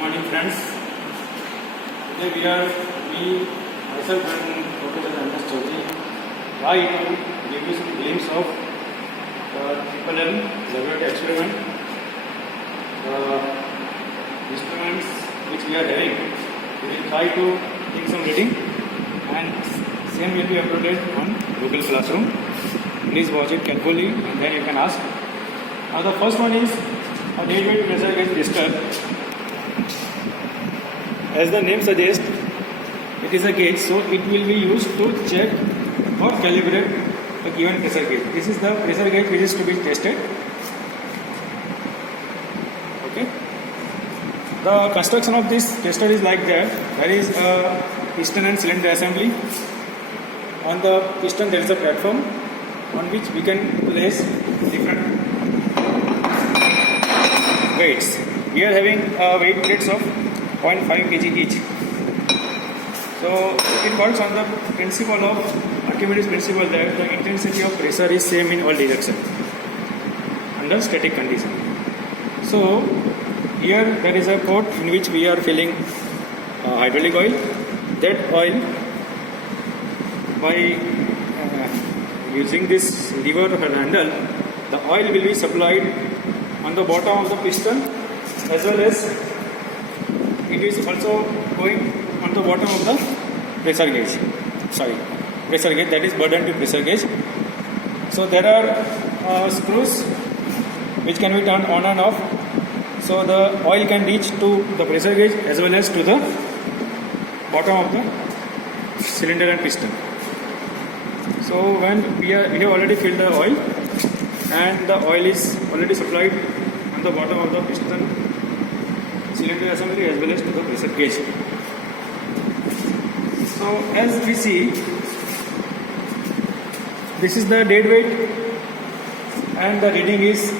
morning, friends. Today myself and Professor Ramesh Chaudhary, try to give you some glimpse of the triple L laboratory experiment. The instruments which we are having, we will try to take some reading and same will be uploaded on Google Classroom. Please watch it carefully and then you can ask. Now the first one is a dead-weight pressure gauge tester. As the name suggests, it is a gauge, so it will be used to check or calibrate a given pressure gauge. This is the pressure gauge which is to be tested. Okay. The construction of this tester is like that. There is a piston and cylinder assembly. On the piston there is a platform on which we can place different weights. We are having weight plates of 0.5 kg each. So it works on the principle of Archimedes principle that the intensity of pressure is same in all directions under static condition. So here there is a pot in which we are filling hydraulic oil. That oil, by using this lever or handle, the oil will be supplied on the bottom of the piston, as well as it is also going on the bottom of the pressure gauge. Pressure gauge, that is burden to pressure gauge. So there are screws which can be turned on and off. So the oil can reach to the pressure gauge as well as to the bottom of the cylinder and piston. So when we have already filled the oil and the oil is already supplied on the bottom of the piston cylinder assembly as well as to the pressure gauge. So as we see, this is the dead weight and the reading is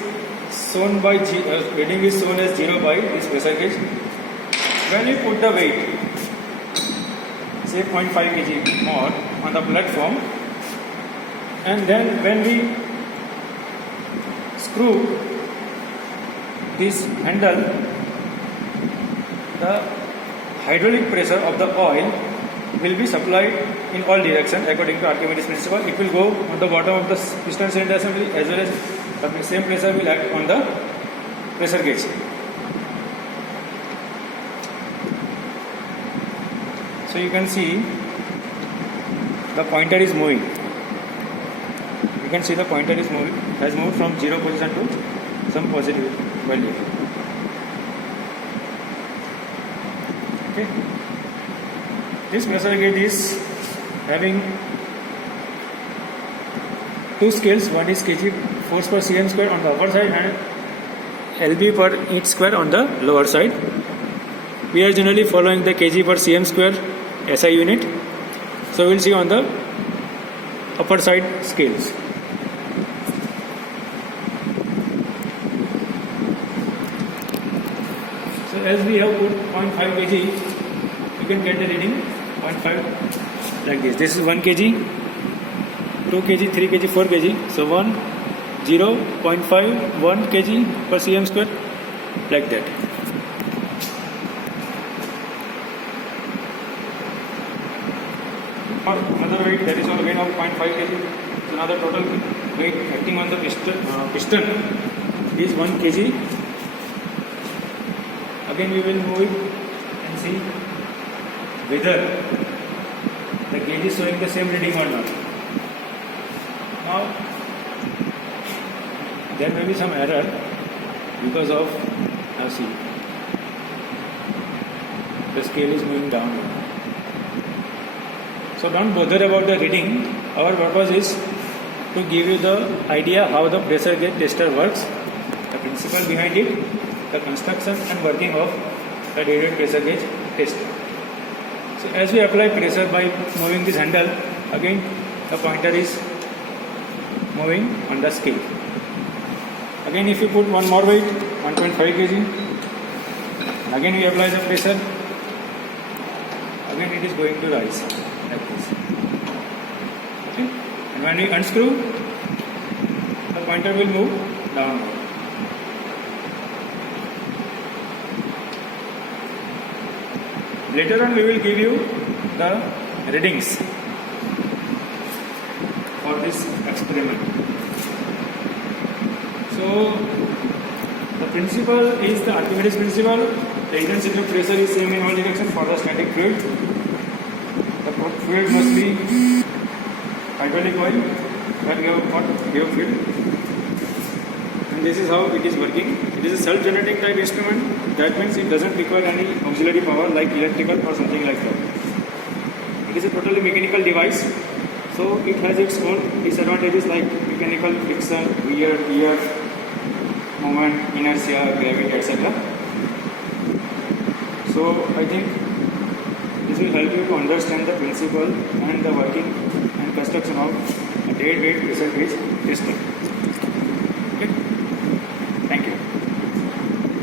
shown as 0 by this pressure gauge. When we put the weight, say 0.5 kg more on the platform, and then when we screw this handle, the hydraulic pressure of the oil will be supplied in all directions according to Archimedes principle. It will go on the bottom of the piston cylinder assembly as well as the same pressure will act on the pressure gauge. So you can see the pointer is moving. You can see the pointer is moving, has moved from 0 position to some positive value. Okay. This pressure gauge is having two scales. One is kg force per cm square on the upper side and lb per inch square on the lower side. We are generally following the kg per cm square SI unit. So we will see on the upper side scales. So as we have put 0.5 kg, you can get the reading 0.5 like this. This is 1 kg, 2 kg, 3 kg, 4 kg. So 1, 0, 0.5, 1 kg per cm square, like that. For another weight, that is on weight of 0.5 kg. So now the total weight acting on the piston is 1 kg. Again we will move it and see whether the gauge is showing the same reading or not. Now there may be some error because of, now see, the scale is moving down. So don't bother about the reading. Our purpose is to give you the idea how the pressure gauge tester works, the principle behind it, the construction and working of the dead-weight pressure gauge tester. So as we apply pressure by moving this handle, again the pointer is moving on the scale. Again if you put one more weight, 1.5 kg, again we apply the pressure, again it is going to rise like this. Okay? And when we unscrew, the pointer will move downward. Later on we will give you the readings for this experiment. So the principle is the Archimedes principle. The intensity of pressure is same in all directions for the static fluid. The fluid must be hydraulic oil that we have got here filled. And this is how it is working. It is a self-generating type instrument. That means it doesn't require any auxiliary power like electrical or something like that. It is a totally mechanical device. So it has its own disadvantages like mechanical friction, wear, tear, moment, inertia, gravity, etc. So I think this will help you to understand the principle and the working and construction of a dead weight pressure gauge system.